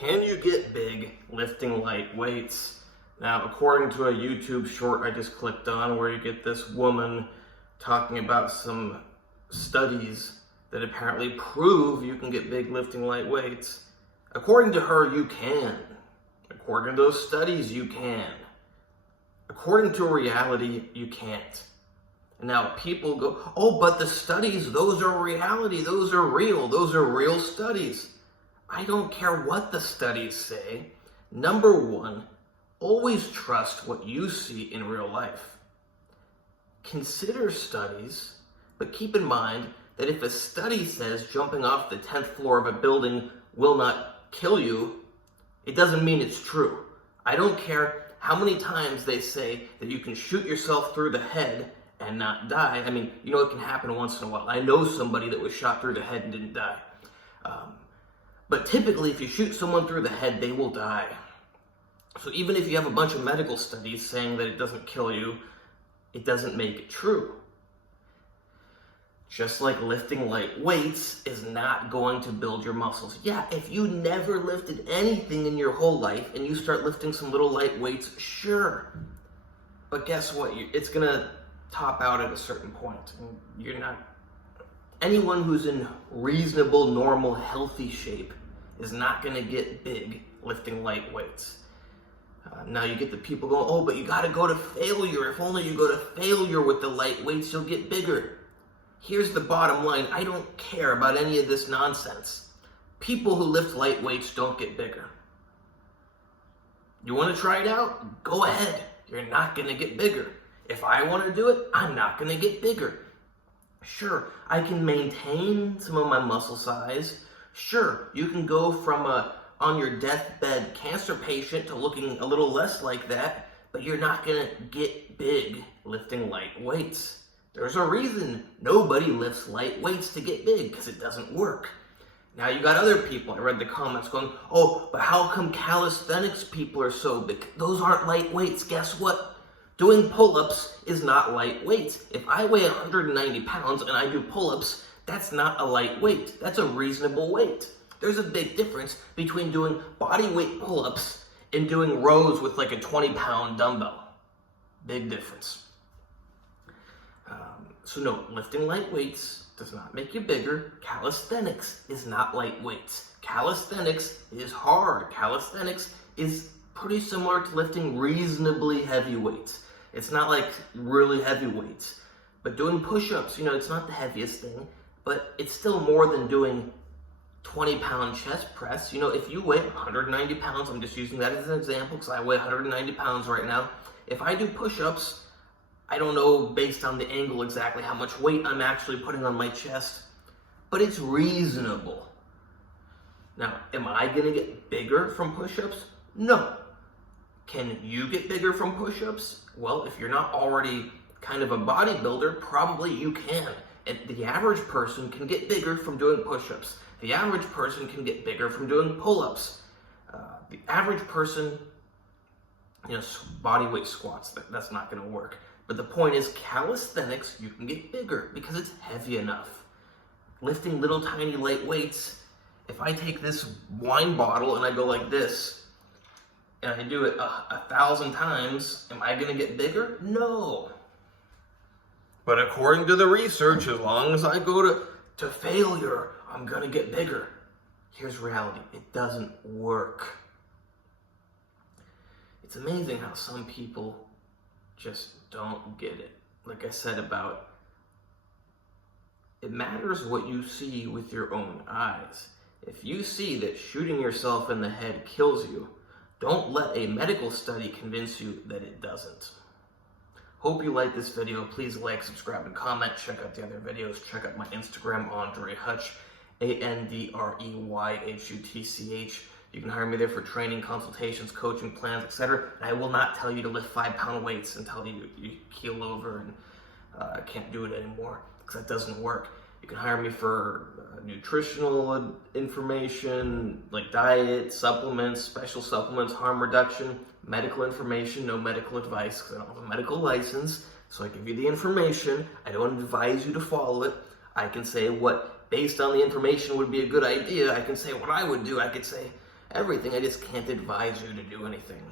Can you get big lifting light weights? Now, according to a YouTube short I just clicked on where you get this woman talking about some studies that apparently prove you can get big lifting light weights. According to her, you can. According to those studies, you can. According to reality, you can't. And now people go, oh, but the studies, those are reality, those are real studies. I don't care what the studies say. Number one, always trust what you see in real life. Consider studies, but keep in mind that if a study says jumping off the 10th floor of a building will not kill you, it doesn't mean it's true. I don't care how many times they say that you can shoot yourself through the head and not die. I mean, you know, it can happen once in a while. I know somebody that was shot through the head and didn't die. But typically, if you shoot someone through the head, they will die. So even if you have a bunch of medical studies saying that it doesn't kill you, it doesn't make it true. Just like lifting light weights is not going to build your muscles. Yeah, if you never lifted anything in your whole life and you start lifting some little light weights, sure. But guess what? It's going to top out at a certain point. You're not... Anyone who's in reasonable, normal, healthy shape is not going to get big lifting light weights. Now you get the people going, oh, but you got to go to failure. If only you go to failure with the light weights, you'll get bigger. Here's the bottom line. I don't care about any of this nonsense. People who lift light weights don't get bigger. You want to try it out? Go ahead. You're not going to get bigger. If I want to do it, I'm not going to get bigger. Sure, I can maintain some of my muscle size. Sure, you can go from on your deathbed cancer patient to looking a little less like that, but you're not going to get big lifting light weights. There's a reason nobody lifts light weights to get big, because it doesn't work. Now you got other people, I read the comments going, oh, but how come calisthenics people are so big? Those aren't light weights. Guess what? Doing pull-ups is not light weights. If I weigh 190 pounds and I do pull-ups, that's not a light weight. That's a reasonable weight. There's a big difference between doing body weight pull-ups and doing rows with like a 20-pound dumbbell. Big difference. So no, lifting light weights does not make you bigger. Calisthenics is not light weights. Calisthenics is hard. Calisthenics is pretty similar to lifting reasonably heavy weights. It's not like really heavy weights. But doing push-ups, you know, it's not the heaviest thing, but it's still more than doing 20-pound chest press. You know, if you weigh 190 pounds, I'm just using that as an example because I weigh 190 pounds right now. If I do push-ups, I don't know based on the angle exactly how much weight I'm actually putting on my chest, but it's reasonable. Now, am I going to get bigger from push-ups? No. Can you get bigger from push-ups? Well, if you're not already kind of a bodybuilder, probably you can. And the average person can get bigger from doing push-ups. The average person can get bigger from doing pull-ups. The average person, you know, body weight squats, that's not going to work. But the point is, calisthenics, you can get bigger because it's heavy enough. Lifting little tiny light weights, if I take this wine bottle and I go like this, and I do it 1,000 times, am I going to get bigger? No. But according to the research, as long as I go to failure, I'm going to get bigger. Here's reality. It doesn't work. It's amazing how some people just don't get it. Like I said about, it matters what you see with your own eyes. If you see that shooting yourself in the head kills you, don't let a medical study convince you that it doesn't. Hope you like this video. Please like, subscribe, and comment. Check out the other videos. Check out my Instagram, AndreyHutch, AndreyHutch. You can hire me there for training, consultations, coaching plans, etc. And I will not tell you to lift 5-pound weights until you keel over and can't do it anymore, because that doesn't work. You can hire me for nutritional information, like diet, supplements, special supplements, harm reduction, medical information, no medical advice, because I don't have a medical license. So I give you the information. I don't advise you to follow it. I can say what, based on the information, would be a good idea. I can say what I would do. I could say, everything. I just can't advise you to do anything.